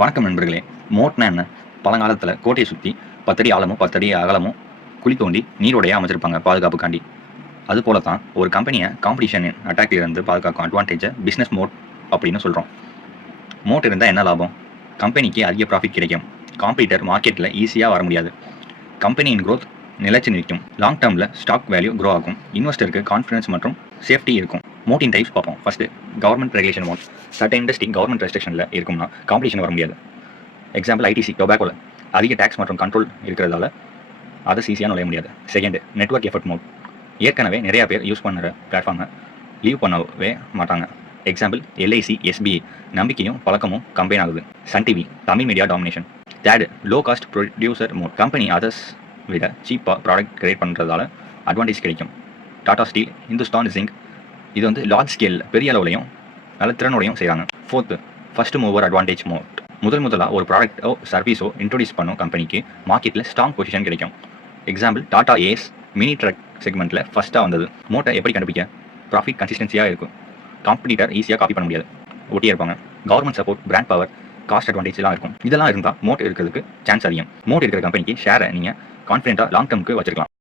வணக்கம் நண்பர்களே. மோட்னா என்ன? பழங்காலத்தில் கோட்டையை சுற்றி 10 அடி ஆழமும் 10 அடி அகலமும் குழி தோண்டி நீரோடையை அமைச்சிருப்பாங்க பாதுகாப்புக்காண்டி. அது போல தான் ஒரு கம்பெனியை காம்படிஷன் அட்டாக்ல இருந்து பாதுகாக்கும் அட்வான்டேஜை பிஸ்னஸ் மோட் அப்படின்னு சொல்கிறோம். மோட் இருந்தால் என்ன லாபம்? கம்பெனிக்கு அதிக ப்ராஃபிட் கிடைக்கும். காம்படிட்டர் மார்க்கெட்டில் ஈஸியாக வர முடியாது. கம்பெனியின் growth நிலைச்சு நிற்கும். லாங் டேர்மில் ஸ்டாக் வேல்யூ க்ரோ ஆகும். இன்வெஸ்டருக்கு கான்ஃபிடன்ஸ் மற்றும் சேஃப்டி இருக்கும். மோட்டின் டைப்ஸ் பார்ப்போம். First, government regulation mode. Certain industry government ரெஸ்ட்ரிக்ஷனில் இருக்கும்னா காம்படிஷன் வர முடியாது. எக்ஸாம்பிள் ஐடிசி, டொபாக்கோல அதிக டேக்ஸ் மற்றும் கண்ட்ரோல் இருக்கிறதால அதை ஈஸியாக நுழைய முடியாது. Second, network effect mode. ஏற்கனவே நிறையா பேர் யூஸ் பண்ணுற பிளாட்ஃபார்மை லீவ் பண்ணவே மாட்டாங்க. எக்ஸாம்பிள் எல்ஐசி, எஸ்பிஐ நம்பிக்கையும் பழக்கமும் கம்பைன் ஆகுது. Sun TV, Tamil media domination. Third, low cost producer mode. Company others விட சீப்பாக ப்ராடக்ட் கிரியேட் பண்ணுறதால அட்வான்டேஜ் கிடைக்கும். டாடா ஸ்டீல், இந்துஸ்தான் ஜிங்க் இது வந்து லார்ஜ் ஸ்கேல் பெரிய அளவுலையும் நல்ல திறனோடையும் செய்கிறாங்க. Fourth, first mover advantage mode. முதலாக ஒரு ப்ராடக்ட்டோ சர்வீஸோ இன்ட்ரோடியூஸ் பண்ணும் கம்பெனிக்கு மார்க்கெட்டில் ஸ்ட்ராங் பொசிஷன் கிடைக்கும். Example Tata Ace mini truck செக்மெண்ட்டில் ஃபஸ்ட்டாக வந்தது. மோட்டை எப்படி கண்டுபிடிக்க? ப்ராஃபிட் கன்சிஸ்டன்சியாக இருக்கும். காம்படிட்டர் ஈஸியாக காப்பி பண்ண முடியாது, ஒட்டியே இருப்பாங்க. Government support, brand power, cost அட்வான்டேஜ்லாம் இருக்கும். இதெல்லாம் இருந்தால் மோட் இருக்கிறதுக்கு சான்ஸ் அதிகம். மோட் இருக்கிற கம்பெனிக்கு ஷேரை நீங்கள் கான்ஃபிடென்ட்டாக லாங் டேர்முக்கு வச்சிருக்கலாம்.